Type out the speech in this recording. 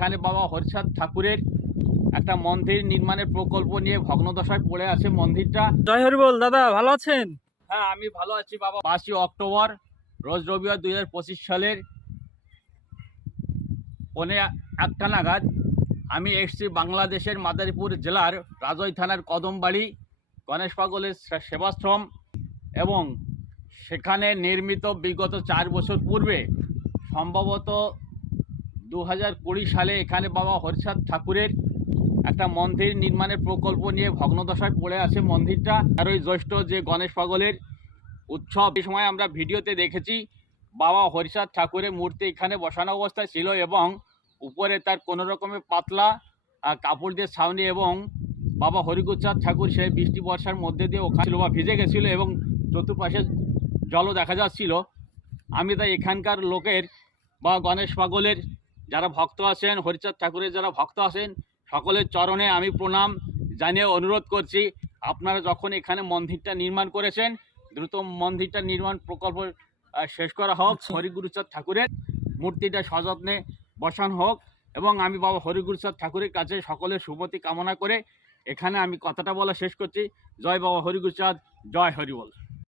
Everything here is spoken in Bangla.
এখানে বাবা হরিচাঁদ ঠাকুরের একটা মন্দির নির্মাণের প্রকল্প নিয়ে ভগ্নদশায় পড়ে আছে মন্দিরটা। জয় হরি বল। দাদা ভালো আছেন? হ্যাঁ, আমি ভালো আছি বাবা। 5ই অক্টোবর রোজ রবিবার 2025 সালের 1:15 নাগাদ আমি এসছি বাংলাদেশের মাদারীপুর জেলার রাজৈর থানার কদমবাড়ি গণেশ পাগলের সেবাশ্রম, এবং সেখানে নির্মিত বিগত 4 বছর পূর্বে সম্ভবত 2020 সালে এখানে বাবা হরিচাঁদ ঠাকুরের একটা মন্দির নির্মাণের প্রকল্প নিয়ে ভগ্নদশায় পড়ে আছে মন্দিরটা। আর ওই জ্যৈষ্ঠ যে গণেশ পাগলের উৎসব, এই সময় আমরা ভিডিওতে দেখেছি বাবা হরিচাঁদ ঠাকুরের মূর্তি এখানে বসানো অবস্থায় ছিল, এবং উপরে তার কোনো রকমের পাতলা কাপড় দিয়ে ছাউনি, এবং বাবা হরিচাঁদ ঠাকুর সেই বৃষ্টি বর্ষার মধ্যে দিয়ে ওখানে ছিল বা ভিজে গেছিলো, এবং চতুর্পাশে জলও দেখা যাচ্ছিল। আমি তাই এখানকার লোকের বা গণেশ পাগলের যারা ভক্ত আছেন, হরিচাঁদ ঠাকুরের যারা ভক্ত আছেন, সকলের চরণে আমি প্রণাম জানিয়ে অনুরোধ করছি, আপনারা যখন এখানে মন্দিরটা নির্মাণ করেছেন, দ্রুত মন্দিরটা নির্মাণ প্রকল্প শেষ করা হোক। হরিগুরুচাঁদ ঠাকুরের মূর্তিটা সযত্নে বসানো হোক, এবং আমি বাবা হরিগুরুচাঁদ ঠাকুরের কাছে সকলের সুমতি কামনা করে এখানে আমি কথাটা বলা শেষ করছি। জয় বাবা হরিগুরুচাঁদ, জয় হরিবল।